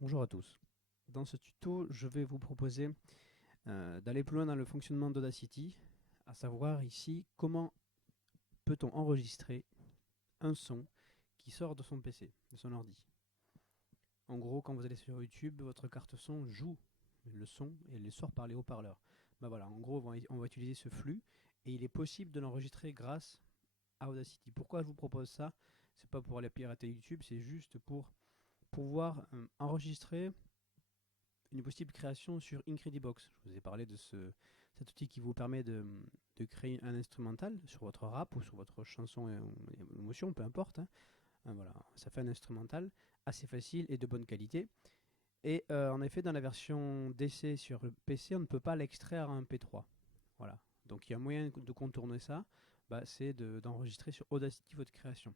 Bonjour à tous. Dans ce tuto, je vais vous proposer d'aller plus loin dans le fonctionnement d'Audacity, à savoir ici comment peut-on enregistrer un son qui sort de son PC, de son ordi. En gros, quand vous allez sur YouTube, votre carte son joue le son et le sort par les haut-parleurs. Ben voilà, en gros, on va utiliser ce flux et il est possible de l'enregistrer grâce à Audacity. Pourquoi je vous propose ça? C'est pas pour aller pirater YouTube, c'est juste pour pouvoir enregistrer une possible création sur Incredibox. Je vous ai parlé de cet outil qui vous permet de créer un instrumental sur votre rap ou sur votre chanson et émotion, peu importe, hein. Voilà, ça fait un instrumental assez facile et de bonne qualité. Et en effet, dans la version d'essai sur le PC, on ne peut pas l'extraire en MP3. Voilà. Donc il y a un moyen de contourner ça, bah, c'est d'enregistrer sur Audacity votre création.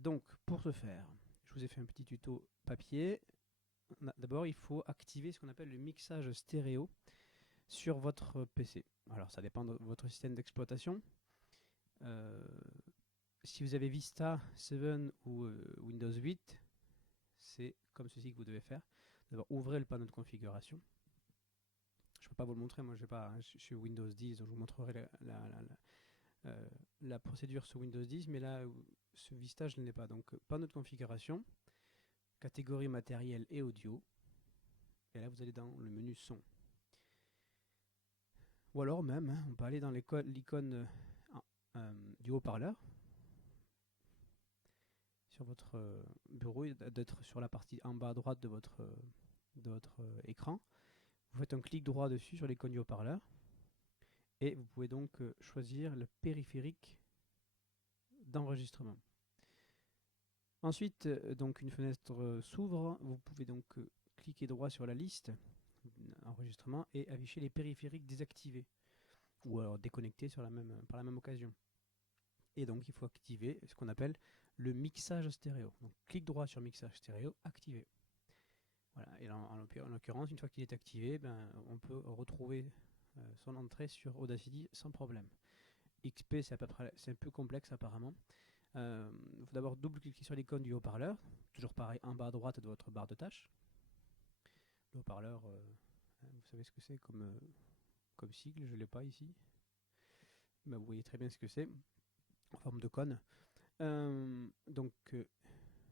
Donc pour ce faire, je vous ai fait un petit tuto papier. D'abord, il faut activer ce qu'on appelle le mixage stéréo sur votre PC. Alors, ça dépend de votre système d'exploitation. Euh, si vous avez Vista 7 ou Windows 8, c'est comme ceci que vous devez faire. D'abord, ouvrez le panneau de configuration. Je ne peux pas vous le montrer, moi je suis Windows 10, donc je vous montrerai la procédure sur Windows 10, mais là, ce Vista, je ne l'ai pas. Donc, panneau de configuration, catégorie matériel et audio, et là, vous allez dans le menu son. Ou alors même, hein, on peut aller dans l'icône du haut-parleur sur votre bureau, d'être sur la partie en bas à droite de votre écran. Vous faites un clic droit dessus sur l'icône du haut-parleur et vous pouvez donc choisir le périphérique d'enregistrement. Ensuite, donc une fenêtre s'ouvre. Vous pouvez donc cliquer droit sur la liste enregistrement et afficher les périphériques désactivés ou alors déconnectés par la même occasion. Et donc, il faut activer ce qu'on appelle le mixage stéréo. Donc, clic droit sur mixage stéréo, activer. Voilà. Et en l'occurrence, une fois qu'il est activé, ben, on peut retrouver son entrée sur Audacity sans problème. XP, c'est un peu complexe apparemment. Il faut d'abord double-cliquer sur l'icône du haut-parleur, toujours pareil en bas à droite de votre barre de tâches. Le haut-parleur, vous savez ce que c'est comme sigle, je ne l'ai pas ici. Ben, vous voyez très bien ce que c'est, en forme de cône.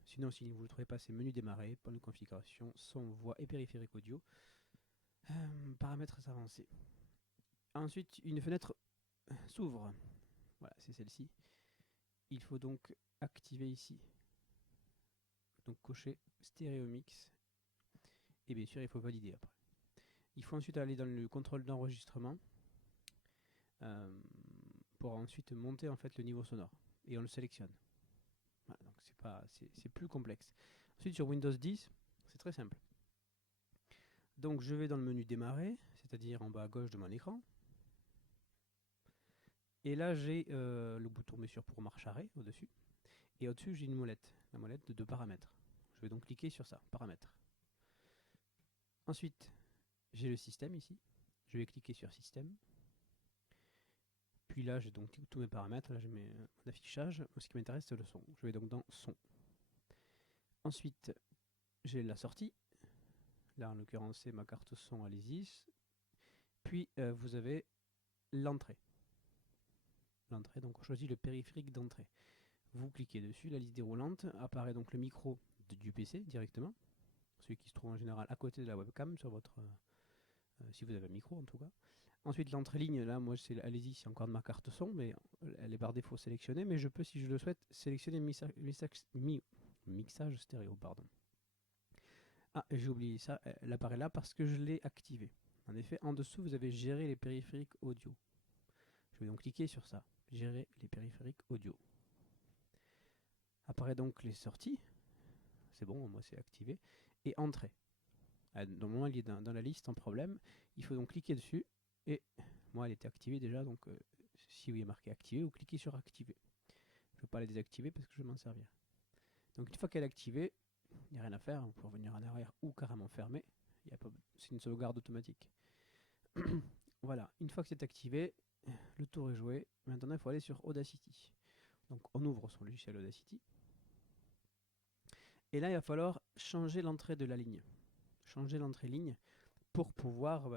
Sinon, si vous ne le trouvez pas, c'est menu démarrer, panneau de configuration, son, voix et périphérique audio. Paramètres avancés. Ensuite, une fenêtre s'ouvre. Voilà, c'est celle-ci. Il faut donc activer ici. Donc cocher stéréo mix. Et bien sûr, il faut valider après. Il faut ensuite aller dans le contrôle d'enregistrement euh, pour ensuite monter en fait le niveau sonore. Et on le sélectionne. Voilà, donc c'est plus complexe. Ensuite, sur Windows 10, c'est très simple. Donc je vais dans le menu démarrer, c'est-à-dire en bas à gauche de mon écran. Et là, j'ai le bouton bien sûr pour marche arrêt au-dessus. Et au-dessus, j'ai une molette, la molette de 2 paramètres. Je vais donc cliquer sur ça, paramètres. Ensuite, j'ai le système ici. Je vais cliquer sur système. Puis là, j'ai donc tous mes paramètres. Là, j'ai mon affichage. Ce qui m'intéresse, c'est le son. Je vais donc dans son. Ensuite, j'ai la sortie. Là, en l'occurrence, c'est ma carte son Alésis. Puis, vous avez l'entrée. L'entrée, donc on choisit le périphérique d'entrée. Vous cliquez dessus, la liste déroulante, apparaît donc le micro du PC directement, celui qui se trouve en général à côté de la webcam sur votre, si vous avez un micro en tout cas. Ensuite l'entrée ligne, là moi c'est allez-y, c'est encore de ma carte son, mais elle est par défaut sélectionnée, mais je peux si je le souhaite sélectionner mixage stéréo, pardon. Ah, j'ai oublié ça, elle apparaît là parce que je l'ai activé. En effet, en dessous vous avez gérer les périphériques audio. Je vais donc cliquer sur ça, gérer les périphériques audio. Apparaît donc les sorties, c'est bon, moi c'est activé, et entrée. Normalement, il est dans la liste sans problème. Il faut donc cliquer dessus, et moi elle était activée déjà, donc si vous y marqué activer, vous cliquez sur activer. Je ne vais pas la désactiver parce que je vais m'en servir. Donc une fois qu'elle est activée, il n'y a rien à faire, vous pouvez revenir en arrière ou carrément fermer. C'est une sauvegarde automatique. Voilà, une fois que c'est activé, le tour est joué. Maintenant, il faut aller sur Audacity. Donc on ouvre son logiciel Audacity. Et là, il va falloir changer l'entrée de la ligne. changer l'entrée ligne pour pouvoir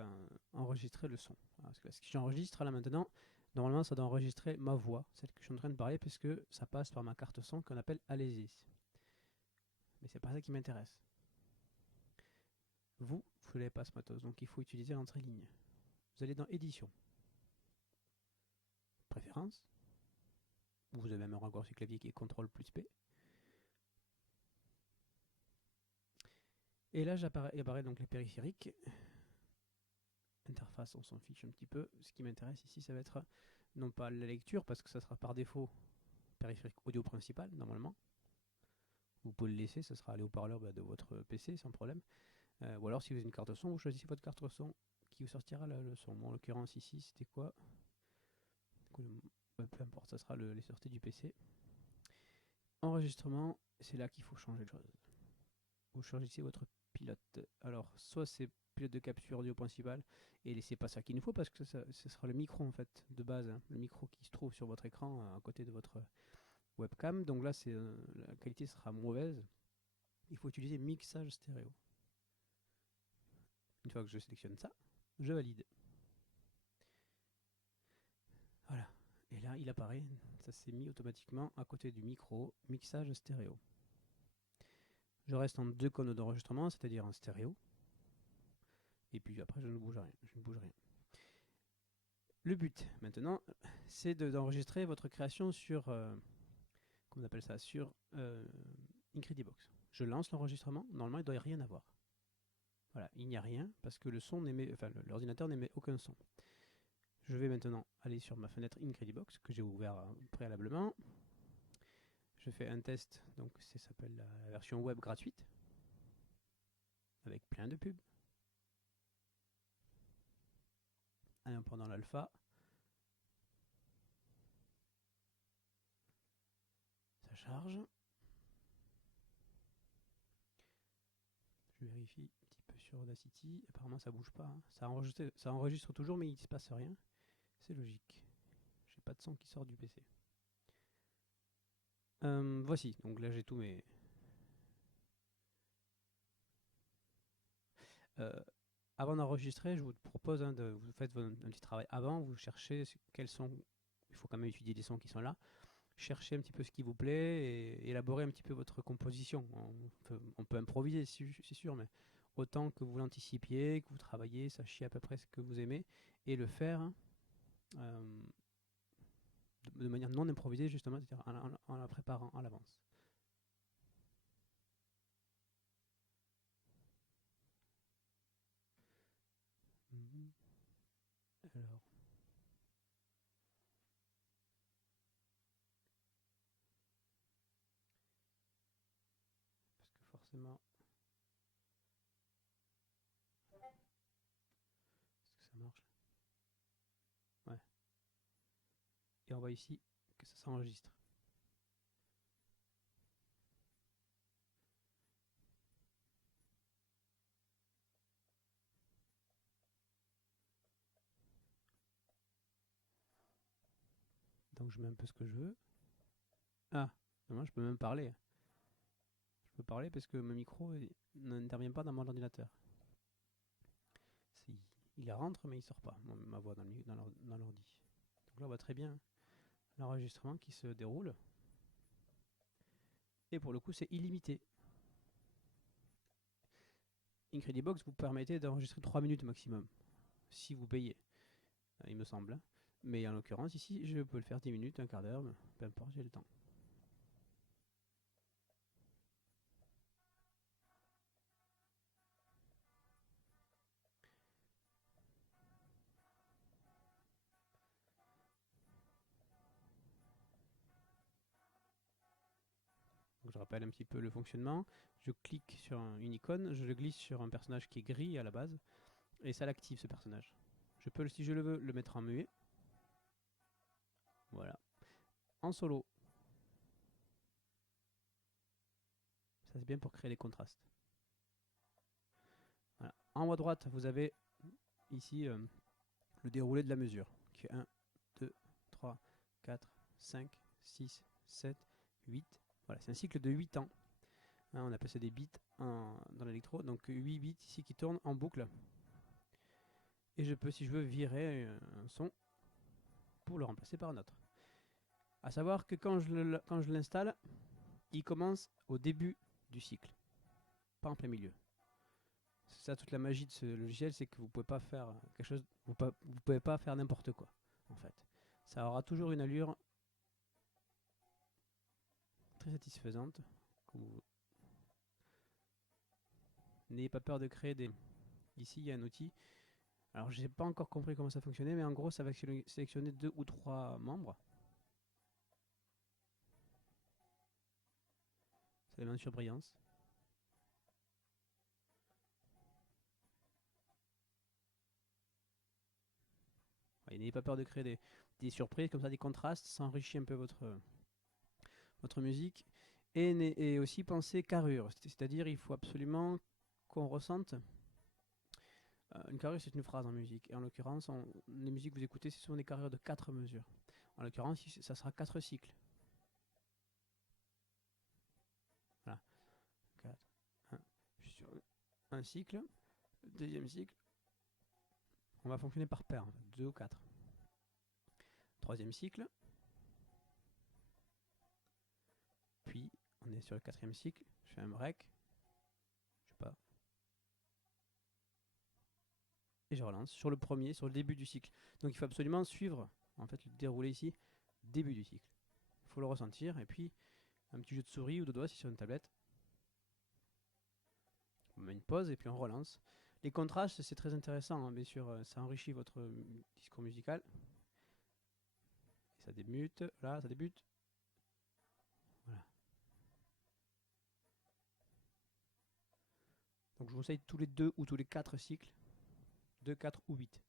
enregistrer le son. Parce que ce que j'enregistre là maintenant, normalement ça doit enregistrer ma voix, celle que je suis en train de parler, puisque ça passe par ma carte son qu'on appelle Alesis. Mais c'est pas ça qui m'intéresse. Vous n'avez pas ce matos, donc il faut utiliser l'entrée ligne. Vous allez dans Édition, Préférences, vous avez même un raccourci clavier qui est CTRL plus P. Et là, apparaît donc les périphériques. Interface, on s'en fiche un petit peu. Ce qui m'intéresse ici, ça va être non pas la lecture, parce que ça sera par défaut périphérique audio principal, normalement. Vous pouvez le laisser, ça sera les haut-parleurs de votre PC sans problème. Ou alors, si vous avez une carte son, vous choisissez votre carte son qui vous sortira le son. Bon, en l'occurrence, ici, c'était quoi? Peu importe, ça sera les sorties du PC. Enregistrement, c'est là qu'il faut changer de chose. Vous choisissez votre pilote. Alors, soit c'est pilote de capture audio principal, et c'est pas ça qu'il nous faut, parce que ce sera le micro en fait, de base, hein, le micro qui se trouve sur votre écran à côté de votre webcam. Donc là, la qualité sera mauvaise. Il faut utiliser mixage stéréo. Une fois que je sélectionne ça, je valide. Voilà. Et là, il apparaît, ça s'est mis automatiquement à côté du micro, mixage stéréo. Je reste en 2 cônes d'enregistrement, c'est-à-dire en stéréo. Et puis après, je ne bouge rien. Le but, maintenant, c'est d'enregistrer votre création sur, comment on appelle ça, sur Incredibox. Je lance l'enregistrement. Normalement, il ne doit rien avoir. Voilà, il n'y a rien parce que l'ordinateur n'émet aucun son. Je vais maintenant aller sur ma fenêtre Incredibox que j'ai ouvert préalablement. Je fais un test, donc ça s'appelle la version web gratuite, avec plein de pubs. Allez, pendant l'alpha. Ça charge. Je vérifie un petit peu sur Audacity. Apparemment ça bouge pas. Hein. Ça enregistre toujours mais il ne se passe rien. C'est logique. J'ai pas de son qui sort du PC. Voici. Donc là j'ai tous mes... avant d'enregistrer, je vous propose vous faites un petit travail avant. Vous cherchez quels sons... Il faut quand même étudier les sons qui sont là. Cherchez un petit peu ce qui vous plaît et élaborer un petit peu votre composition. On peut improviser, c'est sûr, mais autant que vous l'anticipiez, que vous travaillez, sachiez à peu près ce que vous aimez, et le faire de manière non improvisée, justement, c'est-à-dire en la préparant à l'avance. Alors... Parce que forcément... Est-ce que ça marche? Ouais. Et on voit ici que ça s'enregistre. Donc je mets un peu ce que je veux. Ah, moi je peux même parler. Je peux parler parce que mon micro n'intervient pas dans mon ordinateur. Il rentre mais il sort pas, ma voix dans l'ordi. Donc là on voit très bien l'enregistrement qui se déroule. Et pour le coup c'est illimité. Incredibox vous permettez d'enregistrer 3 minutes maximum, si vous payez, il me semble. Mais en l'occurrence ici je peux le faire 10 minutes, un quart d'heure, peu importe, j'ai le temps. Donc je rappelle un petit peu le fonctionnement. Je clique sur une icône, je le glisse sur un personnage qui est gris à la base, et ça l'active ce personnage. Je peux, si je le veux, le mettre en muet. Voilà. En solo. Ça c'est bien pour créer des contrastes. Voilà. En haut à droite, vous avez ici le déroulé de la mesure, qui est 1, 2, 3, 4, 5, 6, 7, 8. Voilà, c'est un cycle de 8 temps. Hein, on appelle ça des bits dans l'électro. Donc 8 bits ici qui tournent en boucle. Et je peux, si je veux, virer un son pour le remplacer par un autre. A savoir que quand je l'installe, il commence au début du cycle, pas en plein milieu. C'est ça toute la magie de ce logiciel, c'est que vous pouvez pas faire quelque chose, vous pouvez pas faire n'importe quoi, en fait. Ça aura toujours une allure très satisfaisante. N'ayez pas peur de créer des... Ici, il y a un outil. Alors, j'ai pas encore compris comment ça fonctionnait, mais en gros, ça va sélectionner 2 ou 3 membres. Ça demande sur brillance. N'ayez pas peur de créer des surprises, comme ça, des contrastes, ça enrichit un peu votre musique. Et aussi penser carrure, c'est-à-dire il faut absolument qu'on ressente. Une carrure, c'est une phrase en musique. Et en l'occurrence, les musiques que vous écoutez, ce sont des carrures de 4 mesures. En l'occurrence, ça sera 4 cycles. Voilà. 4, 1. Je suis sur un cycle. Deuxième cycle. On va fonctionner par paire, 2 ou 4. Troisième cycle. Puis, on est sur le quatrième cycle. Je fais un break. Je sais pas. Et je relance sur le premier, sur le début du cycle. Donc il faut absolument suivre, en fait, le déroulé ici, début du cycle. Il faut le ressentir, et puis un petit jeu de souris ou de doigts si c'est sur une tablette. On met une pause et puis on relance. Les contrastes, c'est très intéressant, hein, bien sûr, ça enrichit votre discours musical. Et ça débute, là, ça débute. Voilà. Donc je vous conseille tous les 2 ou tous les 4 cycles, 2, 4 ou 8.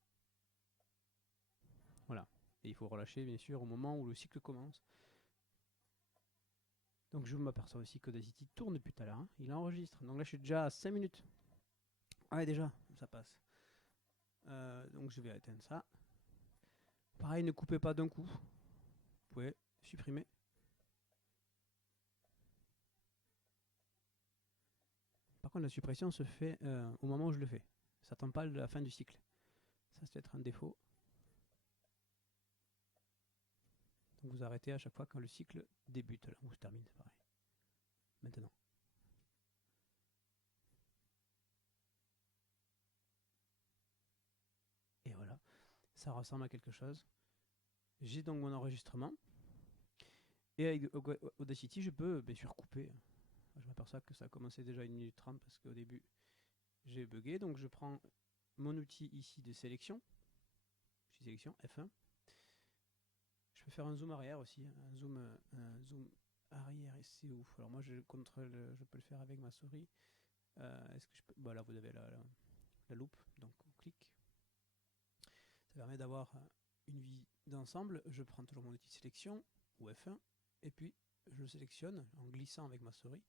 Voilà. Et il faut relâcher, bien sûr, au moment où le cycle commence. Donc je m'aperçois aussi qu'Audacity tourne depuis tout à l'heure. Hein. Il enregistre. Donc là, je suis déjà à 5 minutes. Ah ouais, déjà, ça passe. Donc je vais éteindre ça. Pareil, ne coupez pas d'un coup. Vous pouvez supprimer. Par contre, la suppression se fait au moment où je le fais. Ça n'attend pas la fin du cycle. Ça, c'est peut-être un défaut. Donc vous arrêtez à chaque fois quand le cycle débute, là, ou se termine, c'est pareil. Maintenant. Et voilà, ça ressemble à quelque chose. J'ai donc mon enregistrement. Et avec Audacity, je peux bien sûr couper. Je m'aperçois que ça a commencé déjà 1 minute 30 parce qu'au début, j'ai bugué. Donc je prends mon outil ici de sélection. Je sélection F1. Je peux faire un zoom arrière aussi. Un zoom arrière, et c'est ouf. Alors moi, je peux le faire avec ma souris. Est-ce que je peux... Bon, là, vous avez la loupe. Donc on clique. Ça permet d'avoir une vue d'ensemble. Je prends toujours mon outil de sélection, ou F1, et puis je le sélectionne en glissant avec ma souris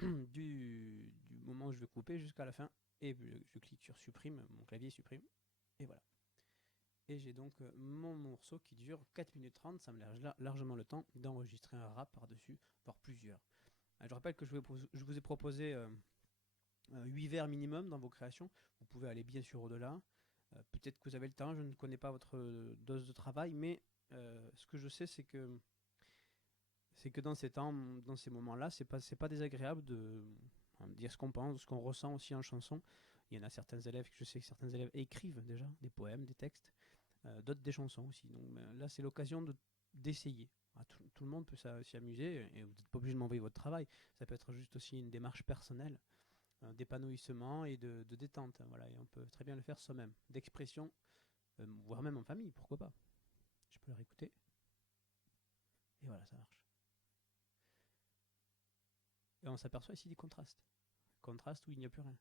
du moment où je vais couper jusqu'à la fin, et je clique sur supprime, mon clavier supprime, et voilà. Et j'ai donc mon morceau qui dure 4 minutes 30, ça me laisse largement le temps d'enregistrer un rap par-dessus, voire plusieurs. Je rappelle que je vous ai proposé 8 vers minimum dans vos créations, vous pouvez aller bien sûr au-delà. Peut-être que vous avez le temps, je ne connais pas votre dose de travail, mais ce que je sais, c'est que dans ces temps, dans ces moments-là, c'est pas désagréable de dire ce qu'on pense, ce qu'on ressent aussi en chanson. Il y en a certains élèves, je sais que certains élèves écrivent déjà des poèmes, des textes, d'autres des chansons aussi. Donc là, c'est l'occasion d'essayer. Tout le monde peut s'y amuser et vous n'êtes pas obligé de m'envoyer votre travail. Ça peut être juste aussi une démarche personnelle d'épanouissement et de détente. Voilà, et on peut très bien le faire soi-même, d'expression, voire même en famille, pourquoi pas. Je peux le réécouter. Et voilà, ça marche. Et on s'aperçoit ici des contrastes. Contraste où il n'y a plus rien.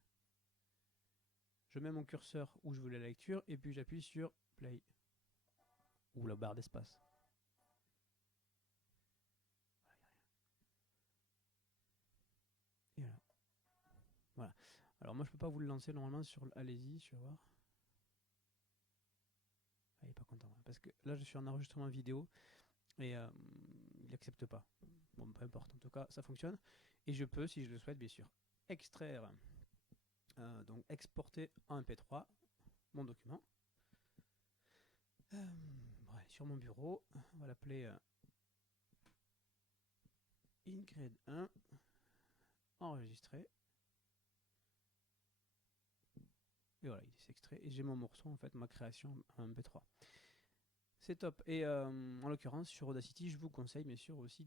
Je mets mon curseur où je veux la lecture et puis j'appuie sur play. Ou la barre d'espace. Et voilà. Voilà. Alors moi je peux pas vous le lancer normalement sur allez-y, je vais voir. Ah, il est pas content. Parce que là je suis en enregistrement vidéo et il n'accepte pas. Bon, peu importe. En tout cas, ça fonctionne. Et je peux, si je le souhaite, bien sûr, extraire, donc exporter en MP3 mon document. Ouais, sur mon bureau, on va l'appeler Ingrid 1, enregistré. Et voilà, il s'extrait. Et j'ai mon morceau, en fait, ma création en MP3. C'est top. Et en l'occurrence, sur Audacity, je vous conseille bien sûr aussi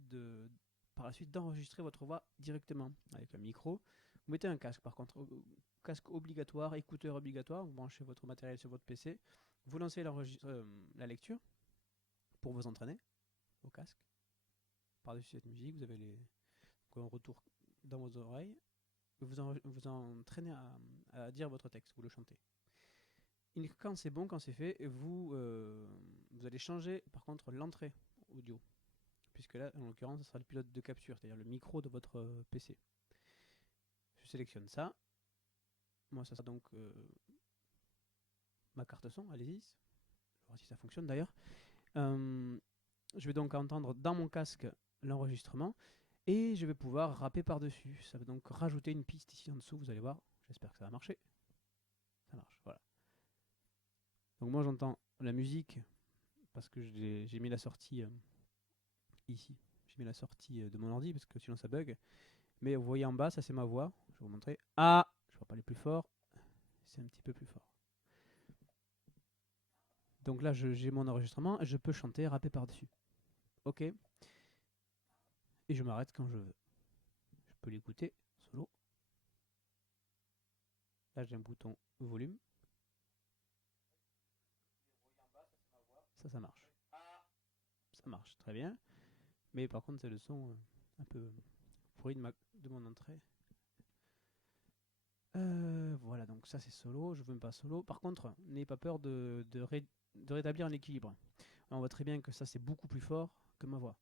par la suite d'enregistrer votre voix directement avec un micro. Vous mettez un casque par contre, casque obligatoire, écouteur obligatoire, vous branchez votre matériel sur votre PC, vous lancez la lecture pour vous entraîner au casque. Par-dessus cette musique, vous avez un retour dans vos oreilles. Vous entraînez à dire votre texte, vous le chantez. Et quand c'est bon, quand c'est fait, vous allez changer par contre l'entrée audio. Puisque là, en l'occurrence, ce sera le pilote de capture, c'est-à-dire le micro de votre PC. Je sélectionne ça. Moi, ça sera donc ma carte son, allez-y. Je vais voir si ça fonctionne d'ailleurs. Je vais donc entendre dans mon casque l'enregistrement et je vais pouvoir rapper par-dessus. Ça va donc rajouter une piste ici en dessous, vous allez voir. J'espère que ça va marcher. Ça marche, voilà. Donc moi, j'entends la musique parce que j'ai mis la sortie ici. J'ai mis la sortie de mon ordi parce que sinon ça bug. Mais vous voyez en bas, ça c'est ma voix. Je vais vous montrer. Ah, je ne vais pas aller plus fort. C'est un petit peu plus fort. Donc là, j'ai mon enregistrement et je peux chanter, rapper par-dessus. Ok. Et je m'arrête quand je veux. Je peux l'écouter solo. Là, j'ai un bouton volume. Ça marche. Ça marche très bien. Mais par contre, c'est le son un peu pourri de mon entrée. Voilà, donc ça c'est solo. Je veux même pas solo. Par contre, n'ayez pas peur de rétablir un équilibre. Alors, on voit très bien que ça c'est beaucoup plus fort que ma voix.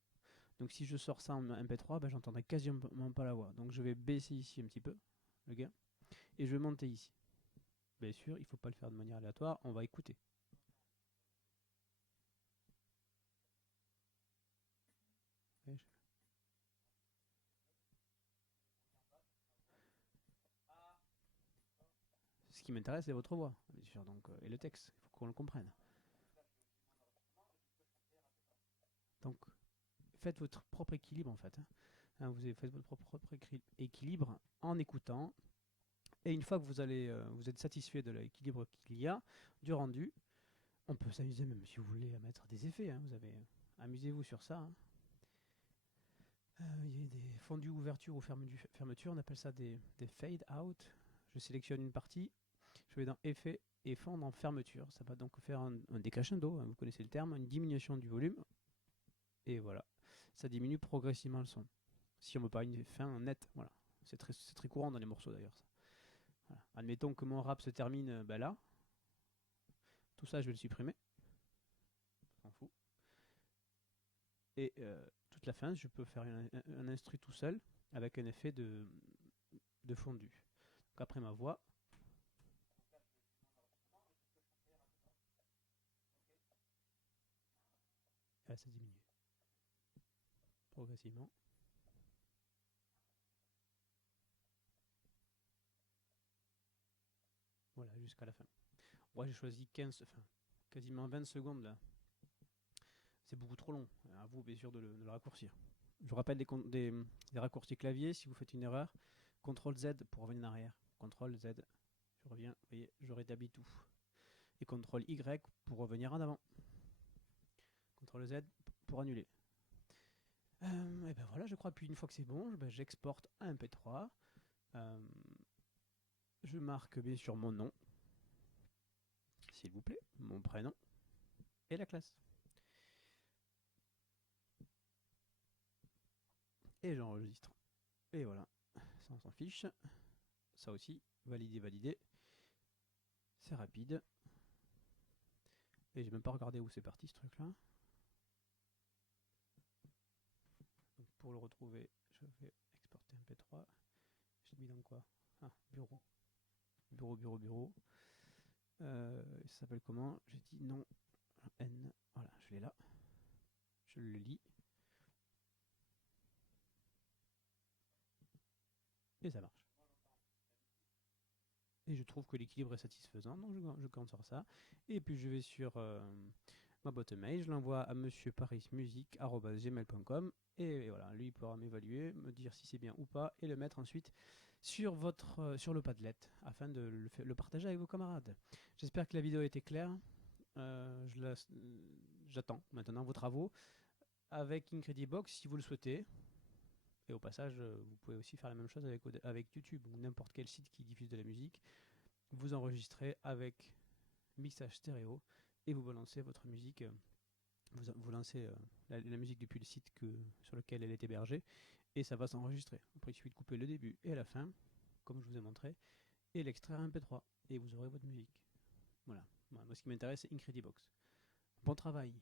Donc si je sors ça en MP3, ben, j'entendrai quasiment pas la voix. Donc je vais baisser ici un petit peu le gain et je vais monter ici. Bien sûr, il ne faut pas le faire de manière aléatoire, on va écouter. Ce qui m'intéresse, c'est votre voix, bien sûr, donc, et le texte, il faut qu'on le comprenne. Donc, faites votre propre équilibre en fait. Hein, vous faites votre propre équilibre en écoutant. Et une fois que vous êtes satisfait de l'équilibre qu'il y a, du rendu, on peut s'amuser même si vous voulez à mettre des effets. Hein, amusez-vous sur ça. Hein. Il y a des fondus ouverture ou fermeture, on appelle ça des fade out. Je sélectionne une partie, je vais dans effet et fondre en fermeture. Ça va donc faire un décrescendo, hein, vous connaissez le terme, une diminution du volume. Et voilà, ça diminue progressivement le son. Si on veut pas une fin nette, voilà. C'est très courant dans les morceaux d'ailleurs. Voilà. Admettons que mon rap se termine là. Tout ça, je vais le supprimer. On s'en fout. Et toute la fin, je peux faire un instru tout seul avec un effet de fondu. Donc après ma voix, là, ça diminue progressivement. Voilà, jusqu'à la fin. Moi, j'ai choisi 15, enfin, quasiment 20 secondes là. C'est beaucoup trop long. À vous, bien sûr, de le raccourcir. Je vous rappelle des raccourcis clavier. Si vous faites une erreur, CTRL Z pour revenir en arrière. CTRL Z, je reviens, vous voyez, je rétablis tout. Et CTRL Y pour revenir en avant. CTRL Z pour annuler. Et ben voilà, je crois. Puis une fois que c'est bon, j'exporte un MP3. Je marque bien sûr mon nom, s'il vous plaît, mon prénom et la classe. Et j'enregistre. Et voilà, ça on s'en fiche. Ça aussi, valider, valider. C'est rapide. Et j'ai même pas regardé où c'est parti ce truc là. Donc pour le retrouver, je vais exporter MP3. J'ai mis dans quoi? Ah, bureau. Bureau. Ça s'appelle comment? J'ai dit non. N. Voilà, je l'ai là. Je le lis. Et ça marche. Et je trouve que l'équilibre est satisfaisant, donc je compte sur ça. Et puis je vais sur ma boîte mail, je l'envoie à monsieurparismusique@gmail.com et voilà, lui il pourra m'évaluer, me dire si c'est bien ou pas et le mettre ensuite sur sur le Padlet afin de le partager avec vos camarades. J'espère que la vidéo a été claire. J'attends maintenant vos travaux avec Incredibox si vous le souhaitez. Et au passage, vous pouvez aussi faire la même chose avec YouTube ou n'importe quel site qui diffuse de la musique. Vous enregistrez avec mixage stéréo et vous balancez votre musique. Vous lancez la musique depuis le site sur lequel elle est hébergée et ça va s'enregistrer. Après, il suffit de couper le début et la fin, comme je vous ai montré, et l'extraire MP3 et vous aurez votre musique. Voilà. Moi, ce qui m'intéresse, c'est Incredibox. Bon travail!